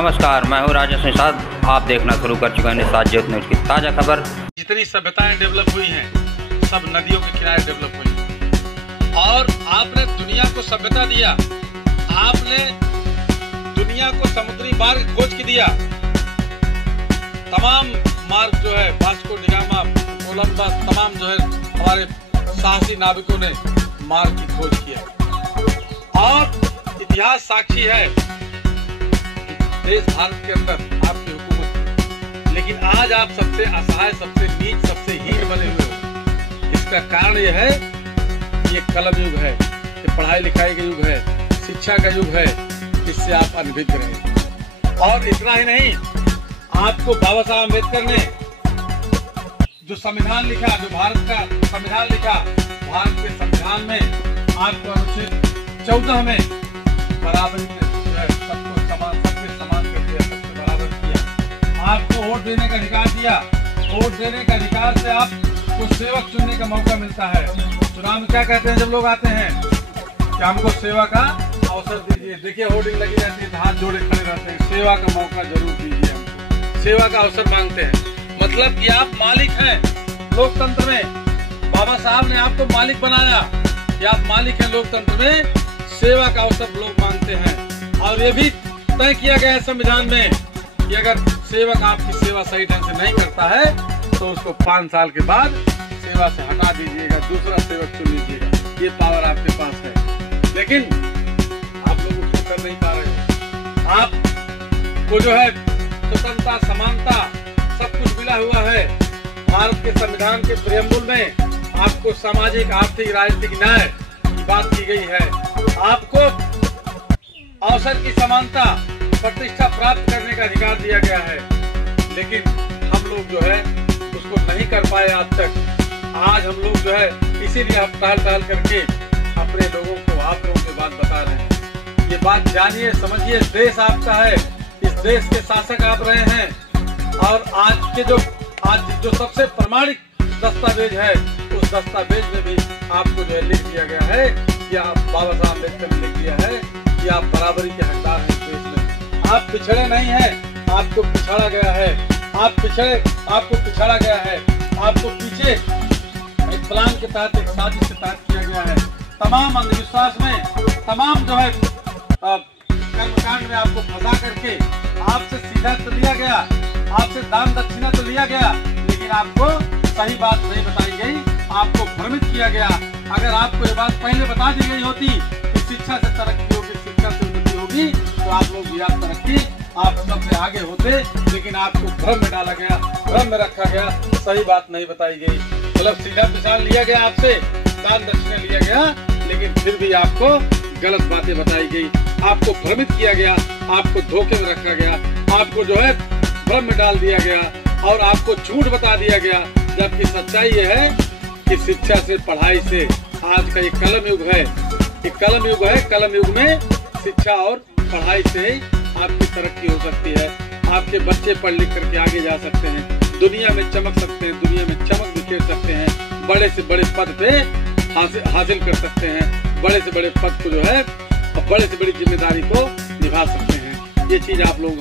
नमस्कार, मैं हूँ राजेश निषाद। आप देखना शुरू कर चुके हैं निषाद ज्योति न्यूज़ की ताज़ा खबर। जितनी सभ्यताएं डेवलप हुई हैं सब नदियों के किनारे डेवलप हुई हैं। और आपने दुनिया को सभ्यता दिया, आपने दुनिया को समुद्री मार्ग खोज के दिया। तमाम मार्ग जो है वास्को डी गामा, कोलंबस, तमाम जो है हमारे साहसी नाविकों ने मार्ग की खोज किया। और इतिहास साक्षी है देश भारत के अंदर आपकी हुकूमत, लेकिन आज आप सबसे असहाय, सबसे नीच, सबसे हीन बने हुए हो। इसका कारण यह है ये कलम युग है, ये पढ़ाई लिखाई का युग है, शिक्षा का युग है। इससे आप अनभिज्ञ रहे। और इतना ही नहीं, आपको बाबा साहब अम्बेडकर ने जो संविधान लिखा, जो भारत का संविधान लिखा, भारत के संविधान में आपको अनुच्छेद 14 में बराबरी सबको समान, सबके समान कर दिया, सबसे बराबर किया। आपको वोट देने का अधिकार दिया। वोट देने का अधिकार से आपको सेवक चुनने का मौका मिलता है। चुनाव में क्या कहते हैं जब लोग आते हैं कि हमको सेवा का अवसर दीजिए। देखिए होर्डिंग लगी रहती है, हाथ जोड़े खड़े रहते हैं, सेवा का मौका जरूर दीजिए हमको, सेवा का अवसर मांगते हैं। मतलब कि आप मालिक हैं लोकतंत्र में। बाबा साहब ने आपको मालिक बनाया कि आप मालिक हैं लोकतंत्र में। सेवा का अवसर लोग मांगते हैं। और ये भी तय किया गया है संविधान में कि अगर सेवक आपकी सेवा सही ढंग से नहीं करता है तो उसको 5 साल के बाद सेवा से हटा दीजिएगा, दूसरा सेवक चुन लीजिएगा। ये पावर आपके पास है, लेकिन आप लोग उसको कर नहीं पा रहे हो। आपको जो है स्वतंत्रता, समानता सब कुछ मिला हुआ है। भारत के संविधान के प्रेम्बुल में आपको सामाजिक, आर्थिक, राजनीतिक न्याय की बात की गई है। आपको अवसर की समानता, प्रतिष्ठा प्राप्त करने का अधिकार दिया गया है, लेकिन हम लोग जो है उसको नहीं कर पाए आज तक। आज हम लोग जो है इसीलिए हम टहल करके अपने लोगों को, आप लोगों के बात बता रहे हैं। ये बात जानिए, समझिए, देश आपका है, इस देश के शासक आप रहे हैं। और आज जो सबसे प्रमाणिक दस्तावेज है, उस दस्तावेज में भी आपको जो है लिख दिया गया है कि आप, बाबा साहब अम्बेडकर ने लिख दिया है कि आप बराबरी के हकदार हैं देश में। आप पिछड़े नहीं हैं, आपको पिछड़ा गया है। आपको पिछड़ा गया है। आपको पीछे एक प्लान के तहत, एक साजिश के तहत किया गया है। तमाम अंधविश्वास में, तमाम जो है कर्मकांड में आपको फंसा करके आपसे सीधा तो लिया गया, आपसे दान दक्षिणा तो लिया गया, लेकिन आपको सही बात नहीं बताई गई, आपको भ्रमित किया गया। अगर आपको ये बात पहले बता दी गई होती कि शिक्षा से तरक्की होगी, शिक्षा से उन्नति होगी, तो आप लोग भी आप तरक्की, आप सबसे आगे होते। लेकिन आपको भ्रम में डाला गया, भ्रम में रखा गया, सही बात नहीं बताई गई। मतलब सीधा पिछाड़ लिया गया आपसे, दान दक्षिणा लिया गया, लेकिन फिर भी आपको गलत बातें बताई गई, आपको भ्रमित किया गया, आपको धोखे में रखा गया, आपको जो है भ्रम में डाल दिया गया और आपको झूठ बता दिया गया। जबकि सच्चाई ये है कि शिक्षा से, पढ़ाई से, आज का ये कलम युग है, ये कलम युग है। कलम युग में शिक्षा और पढ़ाई से आपकी तरक्की हो सकती है। आपके बच्चे पढ़ लिख करके आगे जा सकते हैं, दुनिया में चमक सकते हैं, दुनिया में चमक बिखेर सकते हैं, बड़े से बड़े पद पे हासिल कर सकते हैं, बड़े से बड़े पद को जो है, बड़े से बड़ी जिम्मेदारी को निभा सकते हैं। ये चीज आप लोग